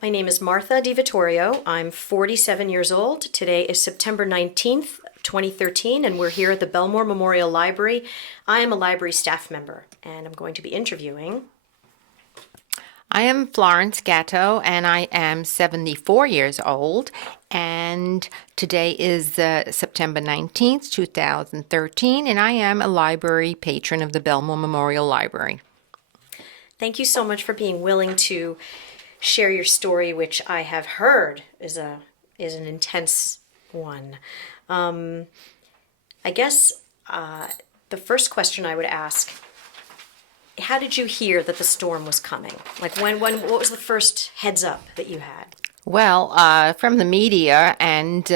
My name is Martha DiVittorio. I'm 47 years old. Today is September 19th, 2013, and we're here at the Bellmore Memorial Library. I am a library staff member, and I'm going to be interviewing. I am Florence Gatto, and I am 74 years old. And today is September 19th, 2013, and I am a library patron of the Bellmore Memorial Library. Thank you so much for being willing to share your story, which I have heard is an intense one. I guess the first question I would ask: how did you hear that the storm was coming? Like what was the first heads up that you had? Well, from the media and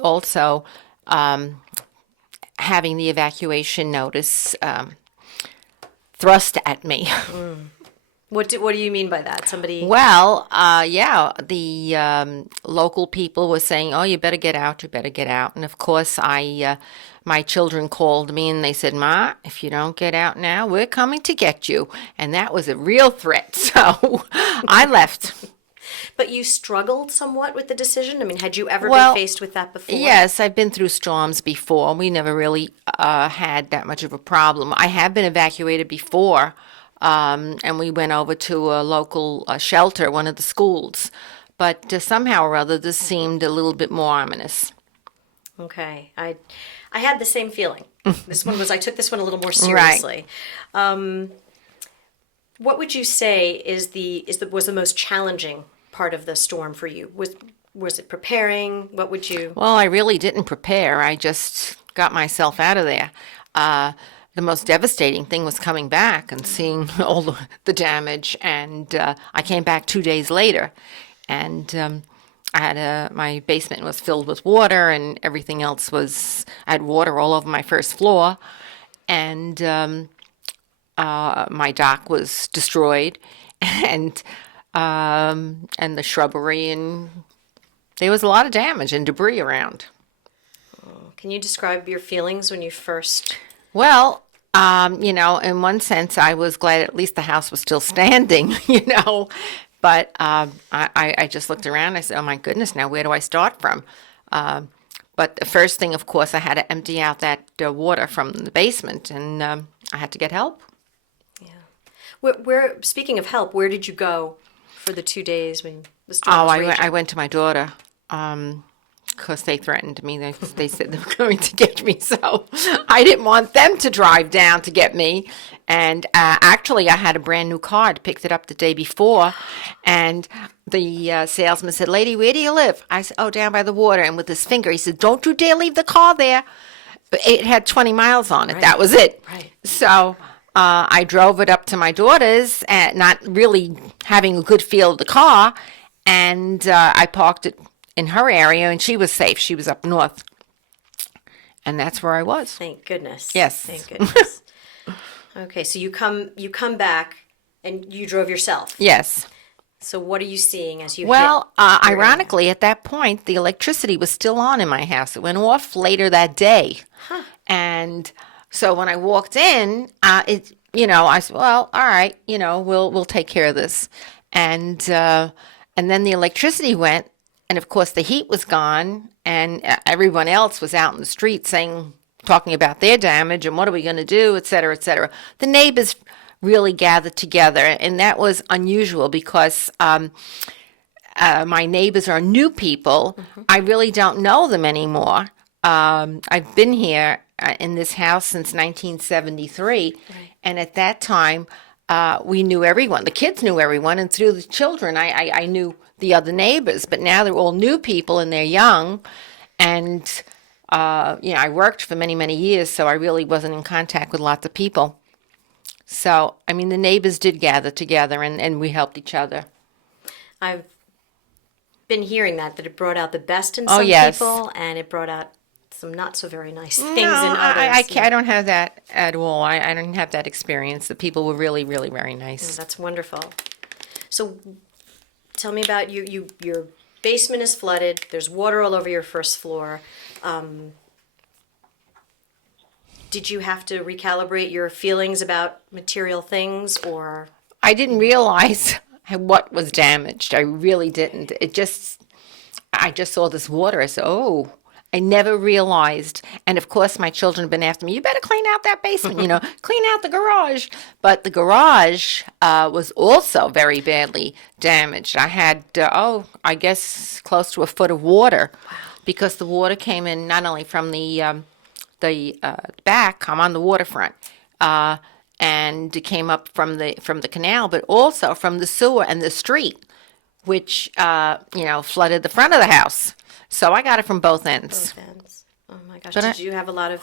also having the evacuation notice thrust at me. What do you mean by that? Somebody? Well, yeah, the local people were saying, "Oh, you better get out. You better get out." And of course, my children called me and they said, "Ma, if you don't get out now, we're coming to get you." And that was a real threat. So I left. But you struggled somewhat with the decision? I mean, had you ever been Well, faced with that before? yes, I've been through storms before. We never really had that much of a problem. I have been evacuated before, and we went over to a local shelter, one of the schools. But somehow or other, this seemed a little bit more ominous. Okay. I had the same feeling. I took this one a little more Right. seriously. What would you say was the most challenging part of the storm for you? Was it preparing? What would you? Well, I really didn't prepare. I just got myself out of there. The most devastating thing was coming back and seeing all the damage. And I came back 2 days later, and I had my basement was filled with water, and everything else I had water all over my first floor, and my dock was destroyed, and and the shrubbery, and there was a lot of damage and debris around. Can you describe your feelings when you first? Well, in one sense, I was glad at least the house was still standing, But I just looked around. I said, "Oh my goodness! Now where do I start from?" But the first thing, of course, I had to empty out that water from the basement, and I had to get help. Yeah. Speaking of help, where did you go for the 2 days when the storm Oh, was I raging? went to my daughter. Because they threatened me. They said they were going to get me, so I didn't want them to drive down to get me. And actually, I had a brand new car. I picked it up the day before, and the salesman said, "Lady, where do you live?" I said, "Oh, down by the water." And with his finger, he said, "Don't you dare leave the car there." But it had 20 miles on it. Right. That was it. Right. So I drove it up to my daughter's, and not really having a good feel of the car, and I parked it in her area, and she was safe. She was up north, and that's where I was. Thank goodness. Yes. Thank goodness. Okay, so you come back and you drove yourself. Yes. So what are you seeing as you Well, hit your area? ironically, at that point, the electricity was still on in my house. It went off later that day, and so when I walked in, I said, "Well, all right, we'll take care of this," and then the electricity went, and of course the heat was gone, and everyone else was out in the street talking about their damage and what are we going to do, et cetera, et cetera. The neighbors really gathered together, and that was unusual because my neighbors are new people. I really don't know them anymore. I've been here in this house since 1973, and at that time, we knew everyone. The kids knew everyone, and through the children, I knew the other neighbors. But now they're all new people, and they're young, and I worked for many, many years, so I really wasn't in contact with lots of people. So, I mean, the neighbors did gather together, and we helped each other. I've been hearing that it brought out the best in Oh, some yes. people, and it brought out some not so very nice things No, in others. I don't have that at all. I don't have that experience. The people were really, really very Yeah, nice. that's wonderful. So tell me about your basement is flooded. There's water all over your first floor. Did you have to recalibrate your feelings about material things, or I didn't realize what was damaged. I really didn't. I just saw this water. I said, oh, I never realized. And of course, my children have been after me, you better clean out that basement, clean out the garage. But the garage was also very badly damaged. I had, I guess close to a foot of water because the water came in not only from the back, I'm on the waterfront, and it came up from the canal, but also from the sewer and the street, which flooded the front of the house. So I got it from both ends. Both ends. Oh my gosh! But Did you have a lot of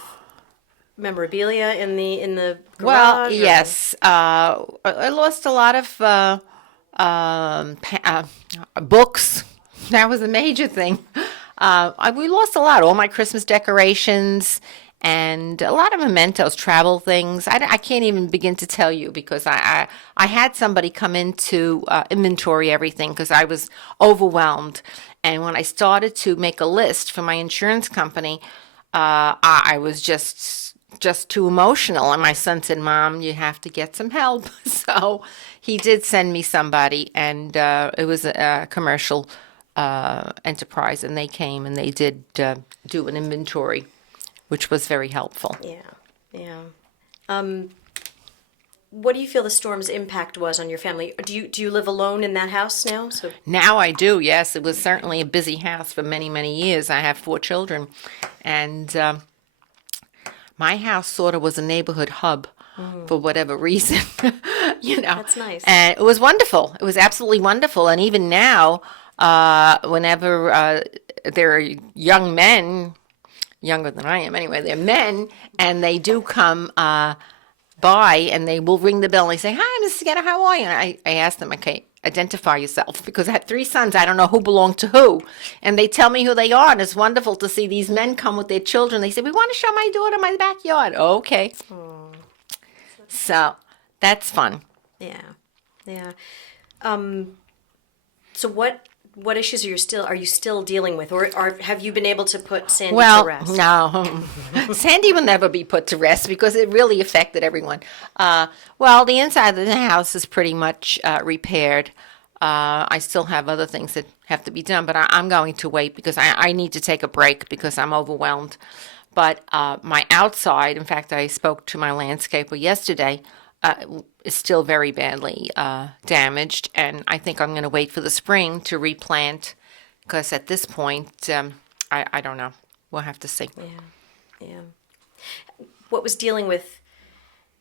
memorabilia in the garage? Well, or- yes, I lost a lot of books. That was a major thing. We lost a lot. All my Christmas decorations and a lot of mementos, travel things. I can't even begin to tell you because I had somebody come in to inventory everything because I was overwhelmed. And when I started to make a list for my insurance company, I was just too emotional. And my son said, "Mom, you have to get some help." So he did send me somebody, and it was a commercial enterprise, and they came and they did do an inventory, which was very helpful. Yeah. What do you feel the storm's impact was on your family? Do you live alone in that house now? So Now I do, yes. It was certainly a busy house for many, many years. I have 4 children, and my house sort of was a neighborhood hub for whatever reason, That's nice. And it was wonderful. It was absolutely wonderful. And even now, whenever there are young men, younger than I am anyway, they're men, and they do come by and they will ring the bell and they say, "Hi, Mrs. Gatto, how are you?" And I ask them, "Okay, identify yourself," because I have 3 sons. I don't know who belonged to who. And they tell me who they are. And it's wonderful to see these men come with their children. They say, "We want to show my daughter my backyard." Okay. So that's fun. Yeah. So what issues are you still dealing with, or have you been able to put Sandy to rest? No. Sandy will never be put to rest because it really affected everyone. Well, the inside of the house is pretty much repaired. I still have other things that have to be done, but I'm going to wait because I need to take a break because I'm overwhelmed. But my outside, in fact, I spoke to my landscaper yesterday, is still very badly damaged, and I think I'm going to wait for the spring to replant because at this point, I don't know. We'll have to see. Yeah. What was dealing with?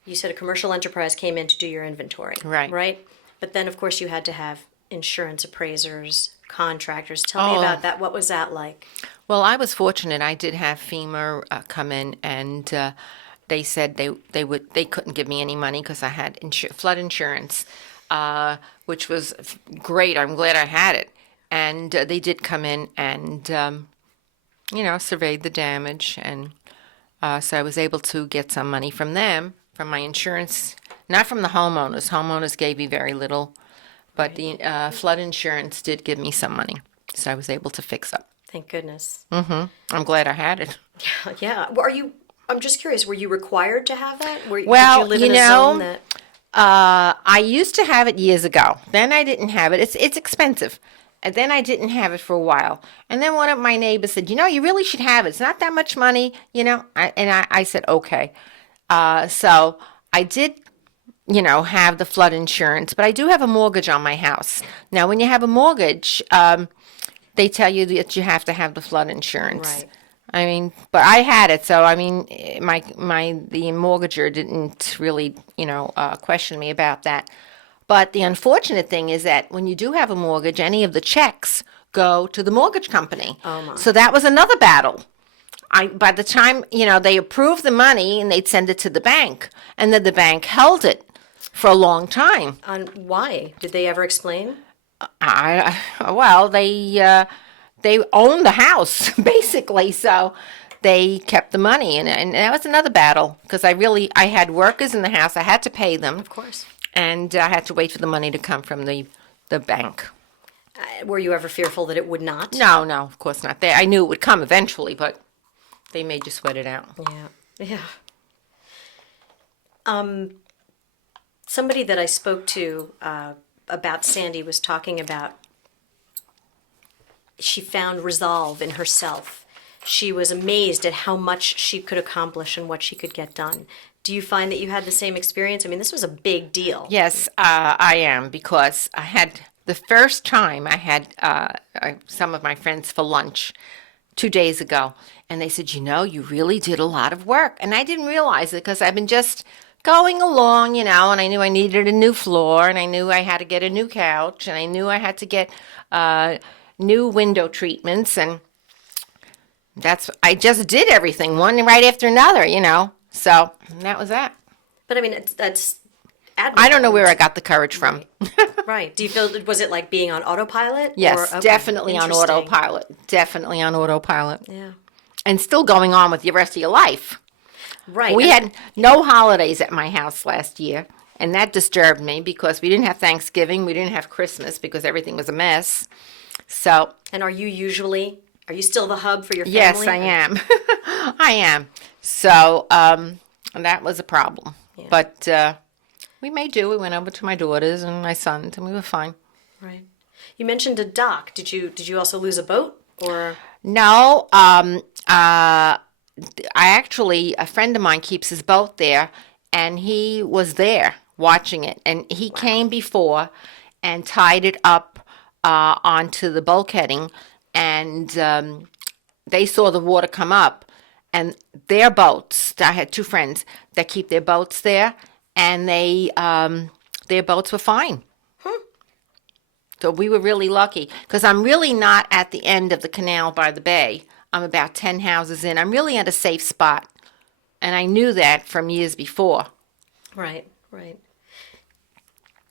You said a commercial enterprise came in to do your inventory, Right. Right, but then of course you had to have insurance appraisers, contractors. Tell me about that. What was that like? Well, I was fortunate. I did have FEMA come in, and they said they couldn't give me any money because I had flood insurance, which was great. I'm glad I had it. And they did come in and surveyed the damage, and so I was able to get some money from them, from my insurance, not from the homeowners. Homeowners gave me very little, but the flood insurance did give me some money, so I was able to fix up. Thank goodness. I'm glad I had it. Yeah. I'm just curious. Were you required to have that? Did Well, you live in a zone that? I used to have it years ago. Then I didn't have it. It's expensive. And then I didn't have it for a while. And then one of my neighbors said, "You really should have it. It's not that much money, I said, okay. So I did, have the flood insurance, but I do have a mortgage on my house. Now, when you have a mortgage, they tell you that you have to have the flood insurance. Right. I mean, but I had it, so I mean, the mortgager didn't really, question me about that. But the unfortunate thing is that when you do have a mortgage, any of the checks go to the mortgage company. Oh, my. So that was another battle. By the time, they approved the money and they'd send it to the bank, and then the bank held it for a long time. On why? Did they ever explain? Well, they owned the house basically, so they kept the money, and that was another battle because I had workers in the house. I had to pay them, Of course. and I had to wait for the money to come from the bank. Were you ever fearful that it would not? No, of course not. I knew it would come eventually, but they made you sweat it out. Yeah. Somebody that I spoke to about Sandy was talking about she found resolve in herself. She was amazed at how much she could accomplish and what she could get done. Do you find that you had the same experience? I mean, this was a big deal. Yes, I am, because I had the first time I had some of my friends for lunch 2 days ago, and they said, you really did a lot of work. And I didn't realize it because I've been just going along, and I knew I needed a new floor, and I knew I had to get a new couch, and I knew I had to get new window treatments, and I just did everything one right after another, So that was that. But I mean, that's admirable. I don't know where I got the courage from. Right. Do you feel, was it like being on autopilot? Yes, Or, okay, definitely on interesting. autopilot. Definitely on autopilot. Yeah. And still going on with the rest of your life. Right. We had no holidays at my house last year, and that disturbed me because we didn't have Thanksgiving, we didn't have Christmas because everything was a mess. So, And are you still the hub for your family? yes, I am. I am. So, that was a problem. Yeah. But we made do. We went over to my daughters and my sons, and we were fine. Right. You mentioned a dock. Did you also lose a boat or? No, a friend of mine keeps his boat there, and he was there watching it, and he came before and tied it up onto the bulkheading, and they saw the water come up, and their boats, I had two friends that keep their boats there, and their boats were fine. So we were really lucky, because I'm really not at the end of the canal by the bay. I'm about 10 houses in. I'm really at a safe spot. And I knew that from years before. Right.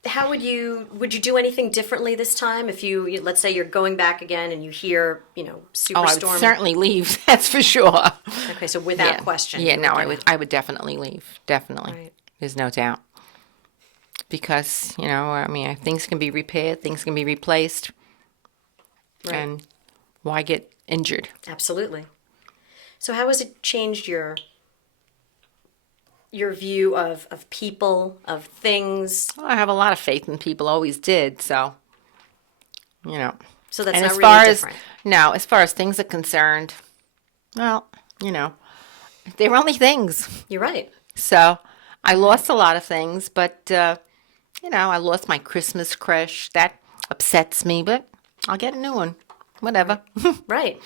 How would you do anything differently this time if let's say you're going back again and you hear, Superstorm? Oh, I would certainly leave, that's for sure. Okay, so without question. Yeah, you no, would do I would definitely leave. Definitely. Right. There's no doubt. Because, things can be repaired, things can be replaced. Right. And why get injured? Absolutely. So how has it changed your view of people, of things? Well, I have a lot of faith in people, always did, so, So that's and not as really far different. as far as things are concerned, well, they're only things. You're right. So I lost a lot of things, but, I lost my Christmas crush. That upsets me, but I'll get a new one. Whatever. Right.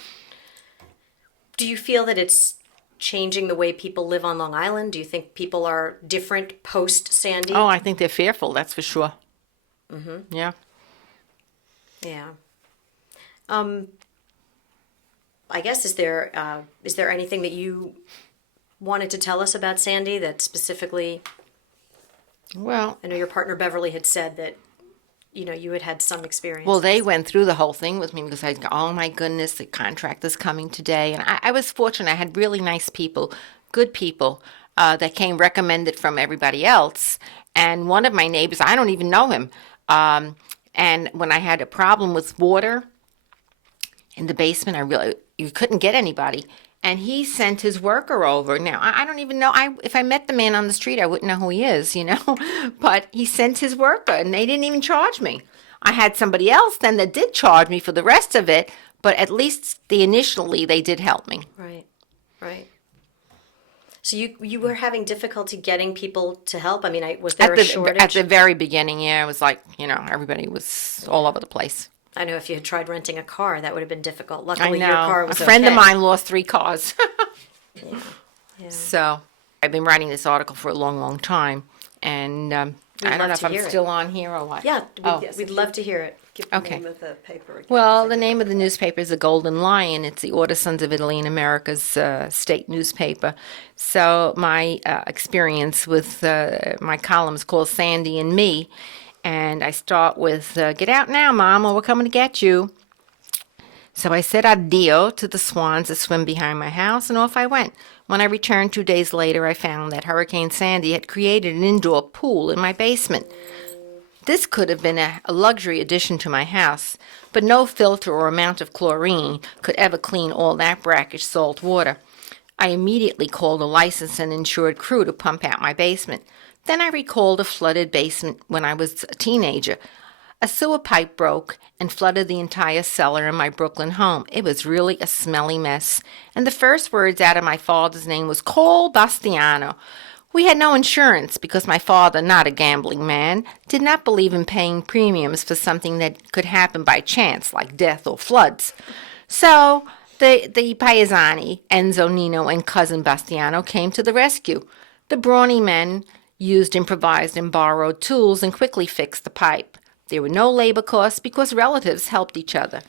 Do you feel that it's changing the way people live on Long Island? Do you think people are different post-Sandy? Oh, I think they're fearful, that's for sure. Mm-hmm. Yeah. Yeah. I guess, is there anything that you wanted to tell us about Sandy that specifically? Well, I know your partner Beverly had said that, you had some experience. well, they went through the whole thing with me because I go, oh my goodness, the contract is coming today. And I was fortunate. I had really nice people, good people that came recommended from everybody else. And one of my neighbors, I don't even know him. And when I had a problem with water in the basement, you couldn't get anybody. And he sent his worker over. Now, I don't even know. If I met the man on the street, I wouldn't know who he is, But he sent his worker, and they didn't even charge me. I had somebody else then that did charge me for the rest of it, but at least initially they did help me. Right. So you were having difficulty getting people to help? I mean, was there a shortage? At the very beginning, yeah, it was like, everybody was all over the place. I know if you had tried renting a car, that would have been difficult. I Luckily, know. your car was a friend of okay. mine lost 3 cars. Yeah. So I've been writing this article for a long, long time, and I don't know if I'm still on here or what. Yeah, we'd love to hear it. Give the Okay. name of the paper again. Well, the name of the newspaper is The Golden Lion. It's the Order Sons of Italy in America's state newspaper. So my experience with my column is called Sandy and Me, and I start with, get out now, Mom, or we're coming to get you. So I said addio to the swans that swim behind my house, and off I went. When I returned 2 days later, I found that Hurricane Sandy had created an indoor pool in my basement. This could have been a luxury addition to my house, but no filter or amount of chlorine could ever clean all that brackish salt water. I immediately called a licensed and insured crew to pump out my basement. Then I recalled a flooded basement when I was a teenager. A sewer pipe broke and flooded the entire cellar in my Brooklyn home. It was really a smelly mess. And the first words out of my father's name was Cole Bastiano. We had no insurance because my father, not a gambling man, did not believe in paying premiums for something that could happen by chance, like death or floods. So the Paesani, Enzo, Nino, and cousin Bastiano came to the rescue. The brawny men used improvised and borrowed tools and quickly fixed the pipe. There were no labor costs because relatives helped each other.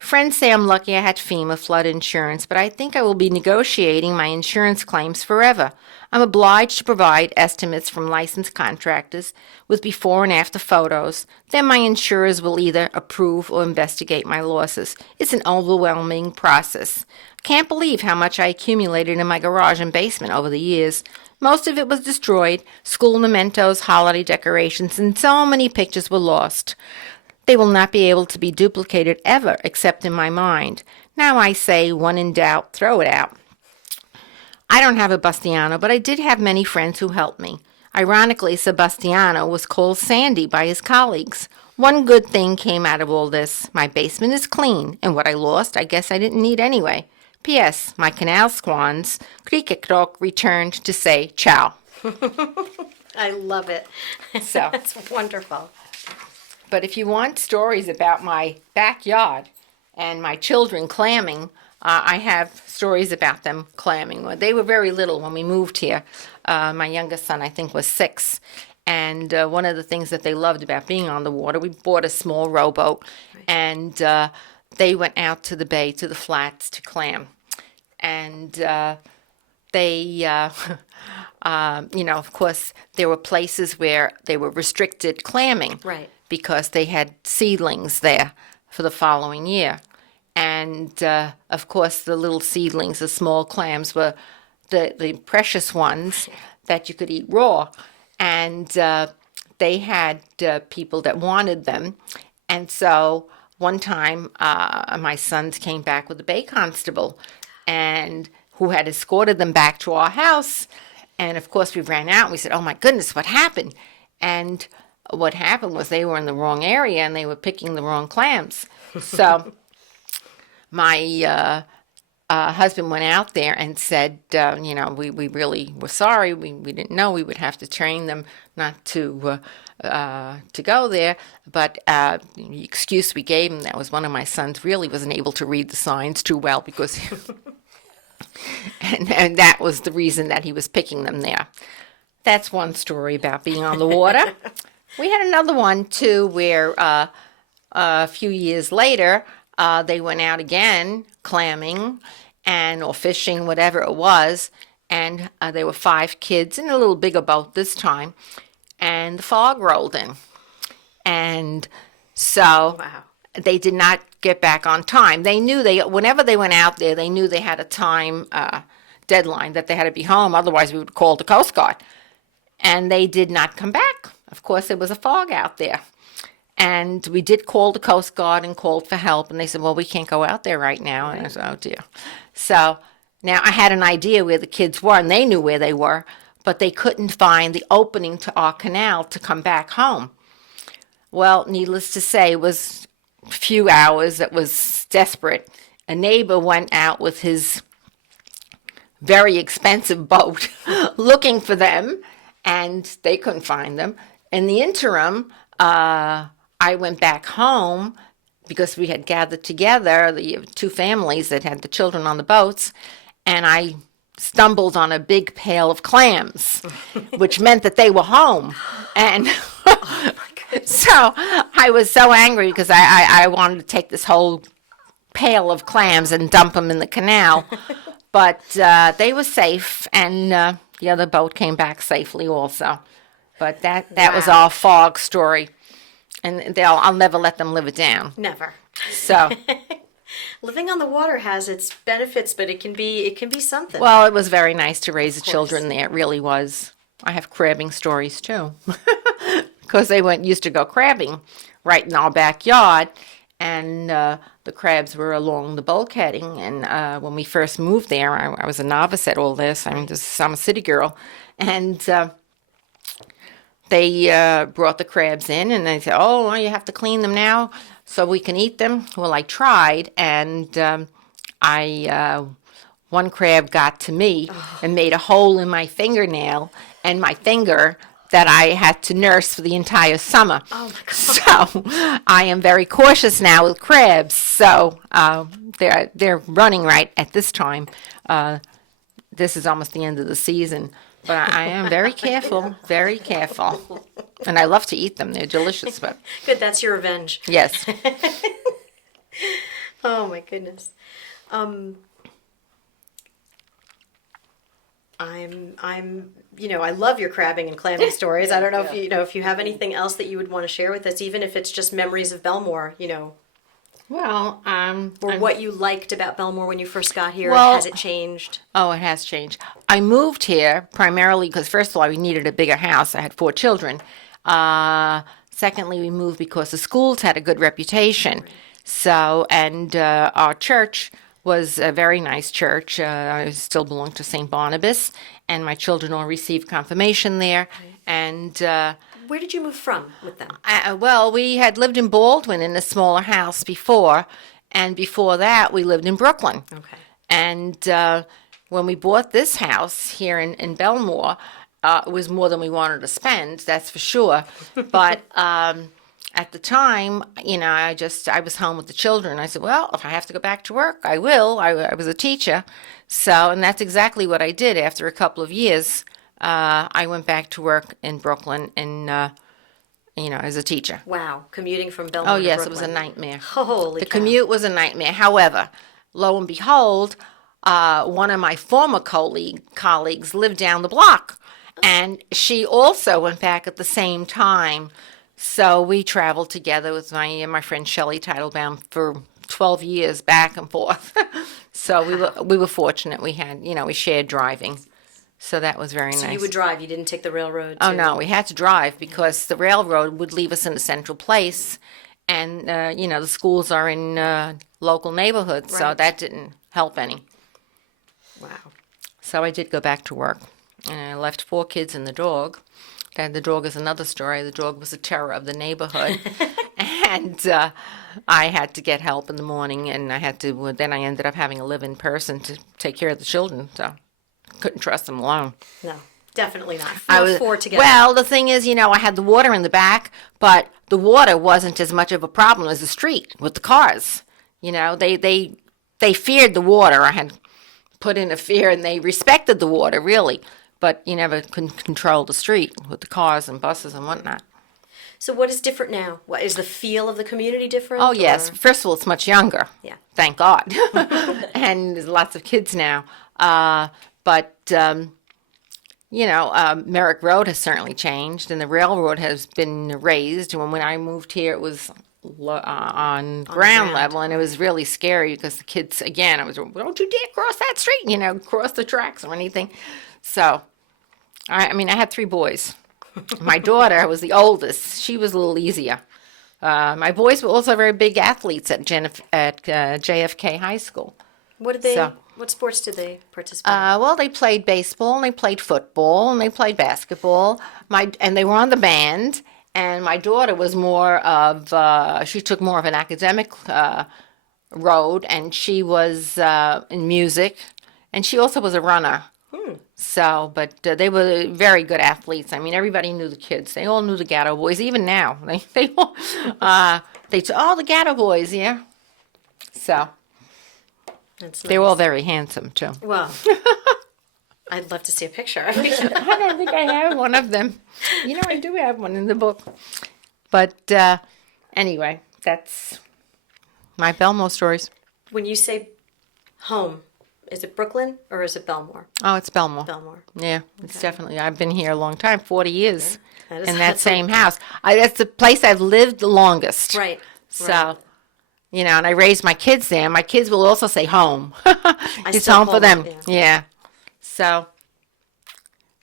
Friends say I'm lucky I had FEMA flood insurance, but I think I will be negotiating my insurance claims forever. I'm obliged to provide estimates from licensed contractors with before and after photos. Then my insurers will either approve or investigate my losses. It's an overwhelming process. I can't believe how much I accumulated in my garage and basement over the years. Most of it was destroyed. School mementos, holiday decorations, and so many pictures were lost. They will not be able to be duplicated ever, except in my mind. Now I say, when in doubt, throw it out. I don't have a Bastiano, but I did have many friends who helped me. Ironically, Sebastiano was called Sandy by his colleagues. One good thing came out of all this. My basement is clean, and what I lost, I guess I didn't need anyway. P.S. My canal swans, Krikekrock, returned to say ciao. I love it. So, That's wonderful. but if you want stories about my backyard and my children clamming, I have stories about them clamming. Well, they were very little when we moved here. My youngest son, I think, was 6. And one of the things that they loved about being on the water, we bought a small rowboat, and they went out to the bay, to the flats, to clam. And they, of course, there were places where they were restricted clamming. Right. Because they had seedlings there for the following year. And, of course, the little seedlings, the small clams, were the precious ones that you could eat raw. And they had people that wanted them. And so one time my sons came back with a bay constable and who had escorted them back to our house. And, of course, we ran out and we said, oh, my goodness, what happened? And what happened was they were in the wrong area and they were picking the wrong clams. So my husband went out there and said, we really were sorry. We didn't know we would have to train them not to go there. But the excuse we gave him, that was one of my sons really wasn't able to read the signs too well because, and that was the reason that he was picking them there. That's one story about being on the water. We had another one, too, where a few years later, they went out again clamming or fishing, whatever it was, and there were 5 kids in a little bigger boat this time, and the fog rolled in. And so they did not get back on time. They knew whenever they went out there, they knew they had a time deadline that they had to be home, otherwise we would call the Coast Guard. And they did not come back. Of course, there was a fog out there. And we did call the Coast Guard and called for help. And they said, well, we can't go out there right now. And I said, oh, dear. So now I had an idea where the kids were, and they knew where they were, but they couldn't find the opening to our canal to come back home. Well, needless to say, it was a few hours. It was desperate. A neighbor went out with his very expensive boat looking for them, and they couldn't find them. In the interim, I went back home because we had gathered together, the 2 families that had the children on the boats, and I stumbled on a big pail of clams, which meant that they were home. And so I was so angry because I wanted to take this whole pail of clams and dump them in the canal. But they were safe, and the other boat came back safely also. But that was our fog story. And I'll never let them live it down. Never. So Living on the water has its benefits, but it can be something. well, it was very nice to raise the children there. It really was. I have crabbing stories too, because they used to go crabbing right in our backyard, and the crabs were along the bulkheading. And when we first moved there, I was a novice at all this. I'm a city girl, and they brought the crabs in, and they said, "Oh, well, you have to clean them now so we can eat them." Well, I tried, and I one crab got to me and made a hole in my fingernail and my finger that I had to nurse for the entire summer. Oh my God. So I am very cautious now with crabs. So they're running right at this time. This is almost the end of the season, but I am very careful, very careful. And I love to eat them. They're delicious. But Good, that's your revenge. yes, Oh my goodness. I love your crabbing and clamming stories. I don't know if you have anything else that you would want to share with us, even if it's just memories of Bellmore, well, or what you liked about Bellmore when you first got here. Well- Has it changed? Oh, it has changed. I moved here primarily because, first of all, we needed a bigger house. I had 4 children. Secondly, we moved because the schools had a good reputation. So, and our church was a very nice church. I still belong to St. Barnabas, and my children all received confirmation there. And Where did you move from with them? well, we had lived in Baldwin in a smaller house before, and before that, we lived in Brooklyn. Okay. And when we bought this house here in Bellmore, it was more than we wanted to spend, that's for sure. But at the time, I was home with the children. I said, well, if I have to go back to work, I will. I was a teacher. So, and that's exactly what I did. After a couple of years, I went back to work in Brooklyn and, as a teacher. Wow, commuting from Bellmore Oh, to yes, it was a Brooklyn. nightmare. Holy The cow. commute was a nightmare. However, lo and behold, one of my former colleagues lived down the block, and she also went back at the same time. So we traveled together with my friend Shelley Teitelbaum for 12 years, back and forth. So we were fortunate. We had, we shared driving. So that was very nice. So you would drive, you didn't take the railroad? Oh, no, we had to drive because the railroad would leave us in a central place. And, the schools are in local neighborhoods, so Right. that didn't help any. Wow. So I did go back to work. And I left 4 kids and the dog. The dog is another story. The dog was a terror of the neighborhood. And I had to get help in the morning, and then I ended up having a live-in person to take care of the children, so couldn't trust them alone. No, definitely not. I Not was 4 together. Well, the thing is, I had the water in the back, but the water wasn't as much of a problem as the street with the cars. They feared the water. I had put in a fear, and they respected the water, really. But you never can control the street with the cars and buses and whatnot. So what is different now? What is the feel of the community different? Oh, yes. or- First of all, it's much younger. Yeah. Thank God. And there's lots of kids now. But Merrick Road has certainly changed, and the railroad has been raised. When I moved here, it was on ground level, and it was really scary because the kids, again, don't you dare cross that street, cross the tracks or anything. So, I had 3 boys. My daughter was the oldest. She was a little easier. My boys were also very big athletes at JFK High School. What sports did they participate in? Well, they played baseball, and they played football, and they played basketball. And they were on the band. And my daughter was she took more of an academic road, and she was in music, and she also was a runner. So, but they were very good athletes. Everybody knew the kids. They all knew the Gatto boys, even now. They all, the Gatto boys, yeah. So, That's they were nice. all very handsome, too. Well, I'd love to see a picture. I don't think I have one of them. I do have one in the book. But anyway, that's my Bellmore stories. When you say home, is it Brooklyn or is it Bellmore? Oh, it's Bellmore. Bellmore. Yeah, it's definitely. I've been here a long time, 40 years, That is- in that that's same house. That's the place I've lived the longest. Right. So, right. and I raised my kids there. My kids will also say home. It's still home for call them. it, Yeah. So,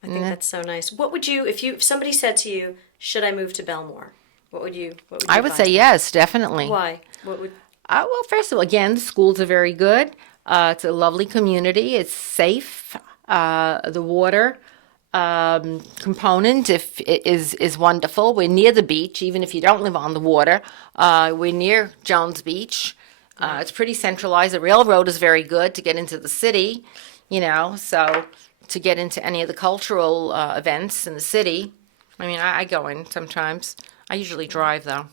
I think that's so nice. What would you, if somebody said to you, should I move to Bellmore? What would you I would say advise? yes, definitely. Why? What would, Well, first of all, again, the schools are very good. It's a lovely community. It's safe. The water component if is wonderful. We're near the beach, even if you don't live on the water. We're near Jones Beach. It's pretty centralized. The railroad is very good to get into the city, so to get into any of the cultural events in the city. I mean, I go in sometimes. I usually drive, though.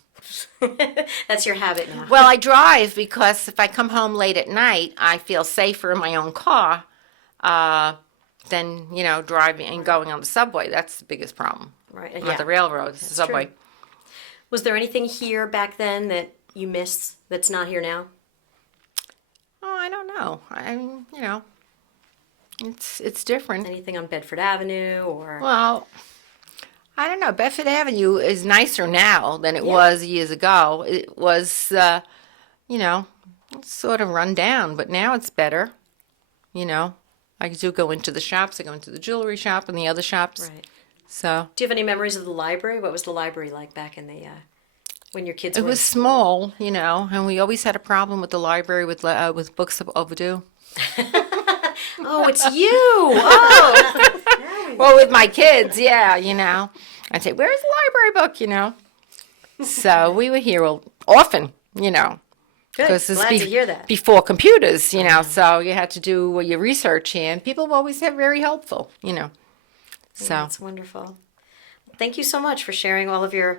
That's your habit now. Well, I drive because if I come home late at night, I feel safer in my own car than, driving and going on the subway. That's the biggest problem. Right. Not the railroad, it's the subway. True. Was there anything here back then that you miss that's not here now? Oh, I don't know. I mean, it's different. Anything on Bedford Avenue or... Well, I don't know. Bedford Avenue is nicer now than it was years ago. It was, sort of run down, but now it's better. I do go into the shops. I go into the jewelry shop and the other shops. Right. So. Do you have any memories of the library? What was the library like back in the when your kids were? It was small, and we always had a problem with the library with books overdue. Oh, it's you! Oh. Well, with my kids, yeah, I'd say, "Where's the library book?" So we were here often, Good. Because Glad to hear that. before computers, so you had to do your research, and people were always very helpful, So Yeah, that's wonderful. Thank you so much for sharing all of your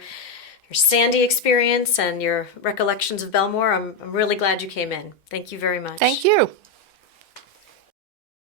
Sandy experience and your recollections of Bellmore. I'm really glad you came in. Thank you very much. Thank you.